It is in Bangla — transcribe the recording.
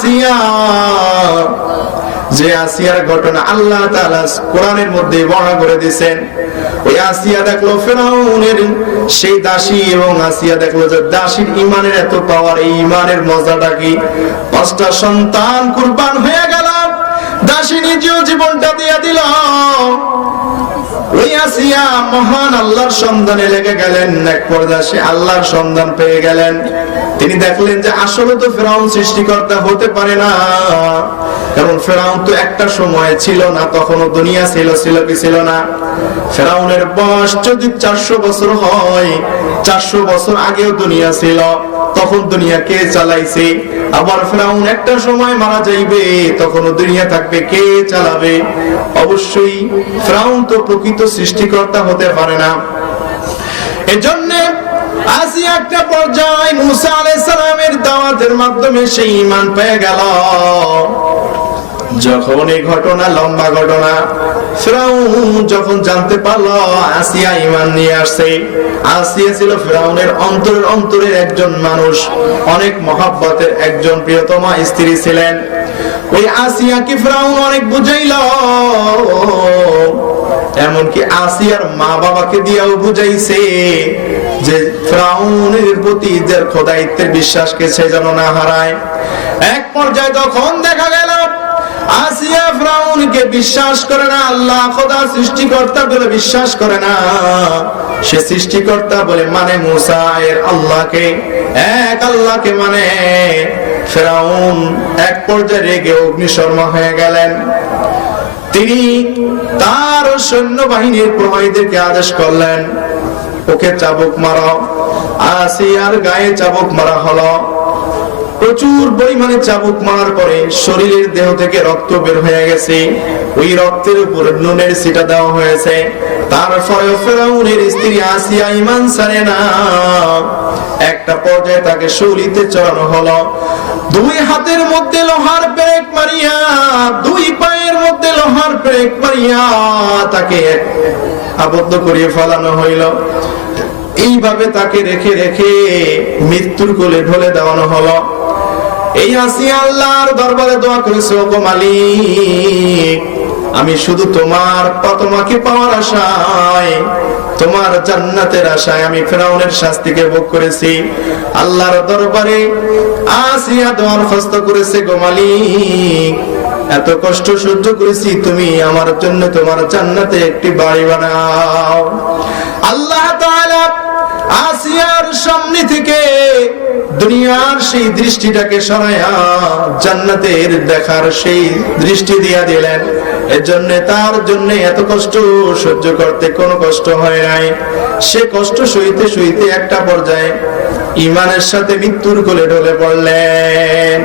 আসিয়া, যে আসিয়ার ঘটনা আল্লাহ তাআলা কোরআনের মধ্যে বর্ণনা করে দিয়েছেন। ওই আসিয়া দেখলো ফেরাউনের সেই দাসী, এবং আসিয়া দেখলো যে দাসীর ঈমানের এত পাওয়ার, এই ঈমানের মজাটা কি। 5টা সন্তান কুরবান হয়ে গেল, দাসী নিজেও জীবনটা দিয়ে দিল। ওই আসিয়া মহান আল্লাহর সন্ধানে লেগে গেলেন। এক পর্যায়ে সে আল্লাহর সন্ধান পেয়ে গেলেন। তিনি দেখলেন যে আসলে তো ফেরাউন সৃষ্টিকর্তা হতে পারে না, কারণ ফেরাউন তো একটা সময় ছিল না, তখনও দুনিয়া ছিল কি ছিল না। ফেরাউনের বয়স যদি 400 বছর হয়, 400 বছর আগেও দুনিয়া ছিল, তখন দুনিয়া কে চালাইছে? আবার ফেরাউন একটা সময় মারা যাইবে, তখনও দুনিয়া থাকবে, কে চালাবে? অবশ্যই ফেরাউন তো প্রকৃত সৃষ্টিকর্তা হতে পারে না। এজন্য আসিয়া একটা পর্যায়ে মুসা আলাইহিস সালামের দাওয়াতের মাধ্যমে সেই ঈমান পেয়ে গেল। যখন এই ঘটনা, লম্বা ঘটনা, ফেরাউন যখন জানতে পারলো আসিয়া ঈমান নিয়ে আসছে। আসিয়া ছিল ফেরাউনের অন্তরের একজন মানুষ, অনেক মহব্বতের একজন প্রিয়তমা স্ত্রী ছিলেন। ওই আসিয়াকে ফেরাউন অনেক বুঝাইল, এমনকি আসিয়ার মা বাবাকে দিয়েও বুঝাইছে যে ফেরাউনের প্রতি যে খোদাইত্বের বিশ্বাসকে সে যেন না হারায়। এক পর্যায়ে তখন দেখা গেল আসিয়া ফেরাউনকে বিশ্বাস করে না, আল্লাহ খোদা সৃষ্টিকর্তা বলে বিশ্বাস করে না। সে সৃষ্টিকর্তা বলে মানে মুসা এর আল্লাহকে, এক আল্লাহকে মানে। ফেরাউন এক পর্যায়ে রেগে অগ্নিশর্মা হয়ে গেলেন। তিনি তার সৈন্যবাহিনীর প্রহরীদেরকে আদেশ করলেন, ওকে চাবুক মারো। আসিয়ার গায়ে চাবুক মারা হলো। প্রচুর পরিমাণে চাবুক মারার পরে শরীরের দেহ থেকে রক্ত বের হয়ে গেছে। ওই রক্তের উপর নুনের ছিটা দেওয়া হয়েছে। তারপরে ফেরাউনের স্ত্রী আসিয়া ঈমান ছাড়ে না। একটা পর্যায়ে তাকে শরীরে চড়ানো হলো। 2 হাতের মধ্যে লোহার পেরেক মারিয়া, 2 পায়ের মধ্যে লোহার পেরেক মারিয়া তাকে আবদ্ধ করিয়ে ফেলানো হইল। এইভাবে তাকে রেখে রেখে মৃত্যুর কোলে ঢলে দেওয়ানো হলো। এই আসিয়া আল্লাহর দরবারে দোয়া করেছে, ওগো মালিক, আমি শুধু তোমাকে পাওয়ার আশায়, তোমার জান্নাতের আশায় আমি ফেরাউনের শাস্তিকে ভোগ করেছি। আল্লাহর দরবারে আসিয়া দরখাস্ত করেছে, গো মালিক, এত কষ্ট সহ্য করেছি, তুমি আমার জন্য তোমার জান্নাতে একটি বাড়ি বানাও। আল্লাহ তাআলা আসিয়ার সামনে থেকে দুনিয়ার সেই দৃষ্টিটাকে সরাইয়া জান্নাতের দেখার সেই দৃষ্টি দিয়া দিলেন। এজন্য তার জন্য এত কষ্ট সহ্য করতে কোনো কষ্ট হয় নাই। সে কষ্ট সইতে সইতে একটা পর্যায়ে ঈমানের সাথে মৃত্যুর কোলে ঢলে পড়লেন।